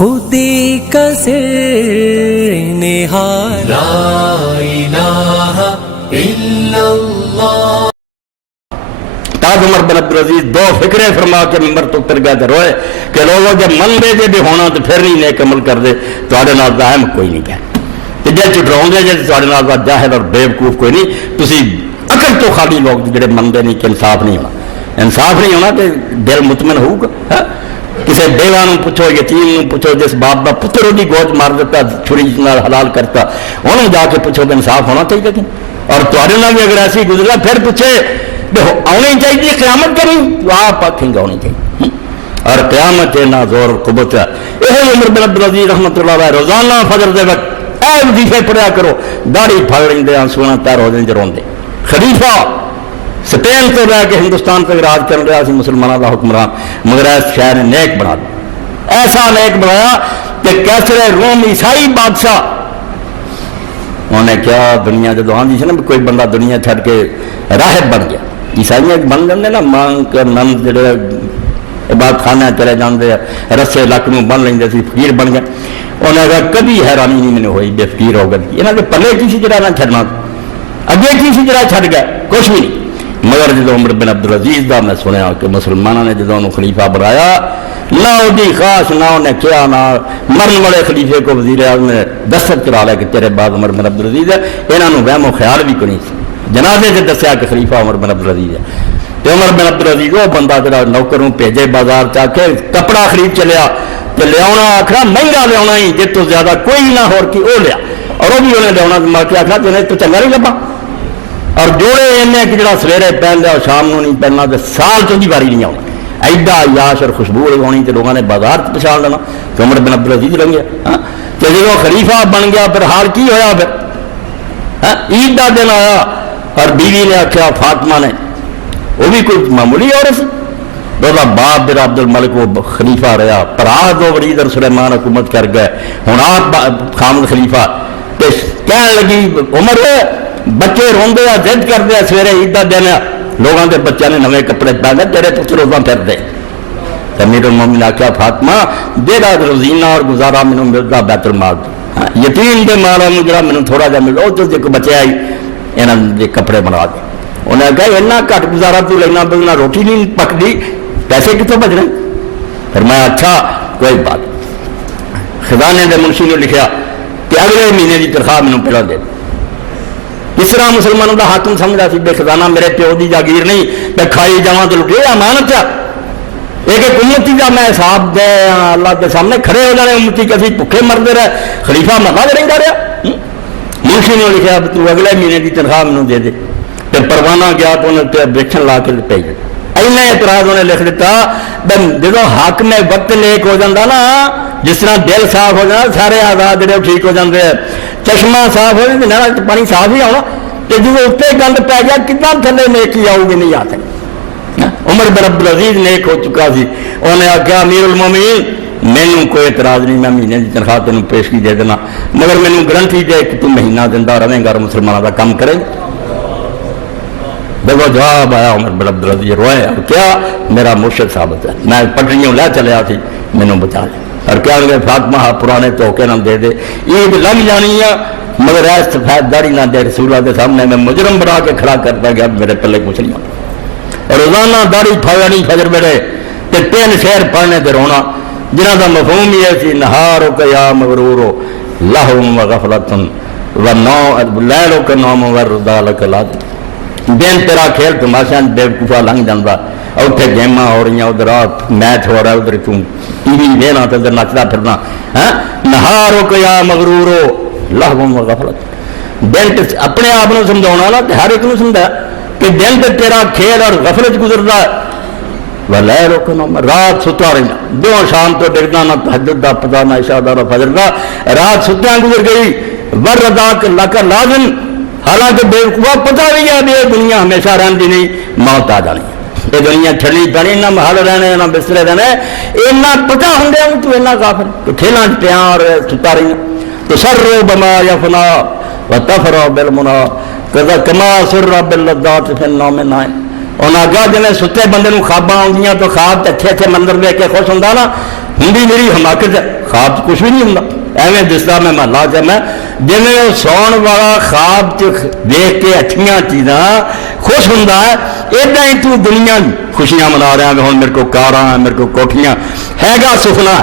خودی کا سر نہاد لا الہ الا اللہ۔ تاج عمر بن عبدالعزیز دو فکریں فرما کے ممبر تو اتر گیا تو روئے کہ لوگوں جب من دے جے بھی ہونا تو پھر نہیں نیک عمل کر دے تو آڑے نال ظاہم کوئی نہیں کہہ تو جے چٹراؤں دے جے تو آڑے نال جاہل اور بیوقوف کوئی نہیں، تسی عقل تو خالی لوگ جڑے من دے نہیں کہ انصاف نہیں ہونا، انصاف نہیں ہونا کہ دل مطمئن ہوگا۔ کسی بیوہ نو پوچھو، یتیم نو پوچھو، جس باپ دا پتر وہ گوچ مار دیتا چھری نال حلال کرتا انہوں جا کے پوچھو کہ انصاف ہونا چاہیے کہ اور تھوڑے نال بھی اگر ایسی گزرا پھر پوچھے آنی چاہیے قیامت کریں تو آپ آکھیں گے آنی چاہیے، اور قیامت ہے نہ زور قوت ہے۔ یہ عمر بن عبدالعزیز رحمۃ اللہ علیہ روزانہ فجر دے وقت اے وظیفے پڑھیا کرو، داڑھی پھڑ لیندے آنسوؤں تیر ہو جاندے روندے۔ خلیفہ سپین تو رہ کے ہندوستان تک راج کر رہا سی مسلمانوں کا حکمران، مگر اس شہر نے نیک بنا دیا، ایسا نیک بنایا کہ کیسر روم عیسائی بادشاہ انہیں کیا دنیا جدو آندی سی نا کوئی بندہ دنیا چھڈ کے راہب بن گیا، عیسائی بن جاتے نا مانگ کر نند جڑے عبادت خانہ چلے جاندے رسے لک نو بن لیں سی، فقیر بن گئے۔ انہیں کہا کبھی حیرانی نہیں مجھے ہوئی بے فقیر ہو گئے، یہاں کے پلے کی سی جڑا نہ چھڈنا، اگے کی سی جڑا چھڈ گئے کچھ بھی نہیں۔ مگر جدو عمر بن عبدالعزیز دا میں سنیا کہ مسلمانوں نے جدو انہوں خلیفہ بنایا، نہ وہ خاص نہ انہیں کیا نہ مرن والے خلیفے کو وزیر اعظم نے دستخط کرا لیا کہ تیرے بعد عمر بن عبدالعزیز ہے، انہوں وہم و خیال بھی کوئی نہیں، جنازے سے دسیا کہ خلیفہ عمر بن عبدالعزیز ہے۔ تو عمر بن عبدالعزیز وہ بندہ جڑا نوکروں بھیجے بازار چاہ کے کپڑا خرید چلیا تو لیا آخر مہنگا لیا ہی جس تو زیادہ کوئی نہ ہو کہ وہ لیا، اور وہ بھی انہیں لیا مار کے آخر انہیں تو چنگا نہیں لبا، اور جوڑے انہیں کہ جڑا سویرے پہن لیا شام کو نہیں پہننا تو سال چوکی باری نہیں آنا، ایڈا عیاش اور خوشبو لگانی تو لوگوں نے بازار پچھاڑ لینا کہ عمر بن عبدالعزیز لگ گیا۔ تو جب خلیفہ بن گیا پھر حال کی ہویا، پھر عید کا دن آیا اور بیوی نے آخیا فاطمہ نے، وہ بھی کوئی معمولی عورت سی، وہ باپ میرا عبد الملک وہ خلیفہ رہا، پرا دو ولید اور سلیمان حکومت کر گئے، ہوں آپ خامد خلیفہ، تو کہنے لگی عمر بچے روندے آ ضد کرتے ہیں سویرے عید کا دن لوگوں کے بچوں نے نوے کپڑے پہنے تیرے پتر روزاں پھرتے، امیر المومنین نے آخیا فاطمہ جہاں روزینہ اور گزارا مینوں ملتا بیت المال یتیم کے مالا جا مینوں تھوڑا جا ملتا وہ تو بچے آئی یہاں کے کپڑے بنا دے، انہیں کہا اتنا گھٹ گزارا تو لینا بلنا روٹی نہیں پکتی، پیسے کتوں بچنے؟ پھر میں اچھا کوئی بات، خزانے کے منشی نے لکھا کہ اگلے مہینے کی تنخواہ مینوں پہلا دے۔ اس طرح مسلمانوں کا حاکم سمجھا سی بے خزانہ میرے پیو کی جاگیر نہیں میں کھائی جاواں تو لٹے امانت ہے، ایک امتی کا میں حساب دے اللہ کے سامنے کھڑے ہو جانے، امتی کسی بھوکے مرتے رہے، خلیفہ مرنا رہتا رہا۔ منشی نے لکھا تو اگلے مہینے کی تنخواہ مینوں دے دے، پھر پروانہ گیا تو انہیں ویکھن لا کے پی گئے، اینا اعتراض انہیں لکھ دیتا جب حق میں وقت نیک ہو جاتا نا، جس طرح دل صاف ہو جانا سارے آزاد جڑے ٹھیک ہو جاتے ہیں، چشمہ صاف ہو جائے نہر پانی صاف ہی آنا، تو جب اتنے گند پی گیا کتنا تھلے نیکی آؤ گی نہیں آتے۔ عمر بن عبدالعزیز نیک ہو چکا سی، انہیں آخیا امیر المومنین مینوں کوئی اعتراض نہیں، میں مہینے کی تنخواہ تینوں پیشگی دے دینا، مگر مینوں گرنٹی دے کہ تم مہینہ زندہ رہیں گا اور مسلمانوں کا کام کریں۔ دیکھو جواب آیا عمر بن عبدالعزیز روئے اور کیا میرا مرشد ثابت ہے، میں پٹڑیوں لے چلیا تھی مینوں بچا لیا، اور کیا کہ فاطمہ پرانے توکے نہ دے دے عید لگ جانی ہے، مگر ایس سفید داڑھی نہ دے، رسول اللہ کے سامنے میں مجرم بنا کے کھڑا کرتا گیا میرے پلے کچھ نہیں ہوتا، اور روزانہ داڑھی پھاڑنی فجر ویلے تے 3 شعر پڑھنے تے رونا جنہاں دا مفہوم یہ سی نہارک یا مغرورو لہو و غفلۃ و لیلک نوم و رضالک لات، دن تیرا کھیل تماشا بےوقوفا لنگ جانا، اتنے گیماں ہو رہی ادھر میچ ہو رہا ادھر ٹی وی دینا تو ادھر نچتا پھرنا، نہارو یا مغرورو لہو و غفلت، دن اپنے آپ کو سمجھاؤنا نا ہر ایک سمجھا کہ دن تو تیرا کھیل اور غفلت گزرتا ہے، لے روک رات ستا رہی دو شام تو ڈگنا نہ تہجد دا پتا نہ عشاء دا نہ فجر دا، رات ستیاں گزر گئی ور ادا لکا لازم، حالانکہ بے وقوفا پتہ بھی ہے بھی یہ دنیا ہمیشہ رہتی نہیں، موت آ جانی، یہ دنیا چھڑی پڑی نہ محل رہنے نہ بسترے رہنے، اینا پتہ ہوں تو اینا کافر تو کھیلاں پیاں اور ستا رہی تو سرو بما یفنا و تفرو بالمنا کما سر باللذات فی النوم نائم، انہیں آگاہ جی ستے بندے نوں خواباں آؤندیاں تو خواب اچھے اچھے منظر دیکھ کے خوش ہوں نا، ہندی میری حماقت ہے، خواب کچھ بھی نہیں ہوں ایویں دستا میں محلہ چ میں جی وہ سون والا خواب دیکھ کے اچھیاں چیزاں خوش ہوں ادا ہی تو دنیا خوشیاں منا رہا ہے، ہوں میرے کو کاراں میرے کو کوٹھیاں ہے گا سفنا،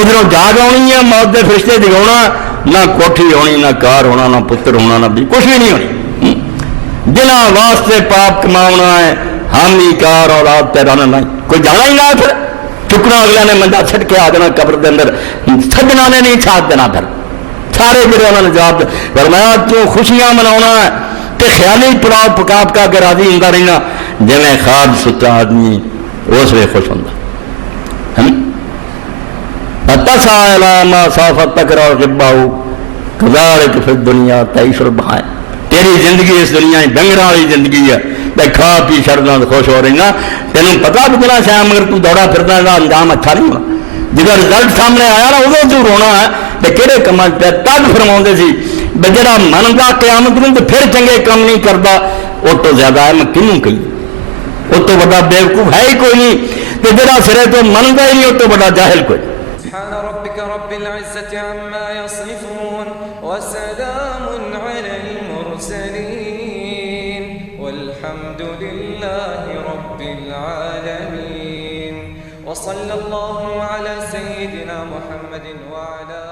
ادھروں جاگ آنی ہے موت دے فرشتے جگاؤنا، نہ کوٹھی ہونی نہ کار ہونا نہ پتر ہونا نہ بھی کچھ بھی نہیں ہونی، جنہ واسطے پاپ کماؤنا ہے ہم ہی کار اولاد پیدا نہ کوئی جانا ہی نہ پھر چکنا اگلے نے منڈا چھٹ کے آ دینا قبر کے اندر، سجنا نے نہیں چھاپ دینا پھر سارے جڑے انہوں نے جواب فرمایا تو خوشیاں مناؤنا ہے تو خیالی پڑاؤ پکا پکا کے راضی ہوں رہنا، جی میں خواب سچا آدمی اس وقت خوش ہوں ما صافت تکرا غباؤ کذالک فی الدنیا تعیش البہائے، تیری زندگی اس دنیا ڈنگر والی زندگی ہے، میں کھا پی شردا خوش ہو رہی نا، تینوں پتا بھی چلا شاید مگر تو دوڑا پھرتا ہے انجام اچھا نہیں ہونا، جب رزلٹ سامنے آیا نا ادو تو رونا ہے تو کہڑے کام پہ تب فرما سی جا منگا قیامت نوں تو پھر چنگے کام نہیں کرتا اس تو زیادہ ہے میں کنوں کہی اس تو بڑا بیوقوف ہے ہی کوئی نہیں، تو جا سرے تو منگا ہی نہیں اس تو بڑا جاہل کوئی۔ سبحان ربك رب العزة عما يصفون وسلام على المرسلين والحمد لله رب العالمين وصلى الله على سيدنا محمد وعلى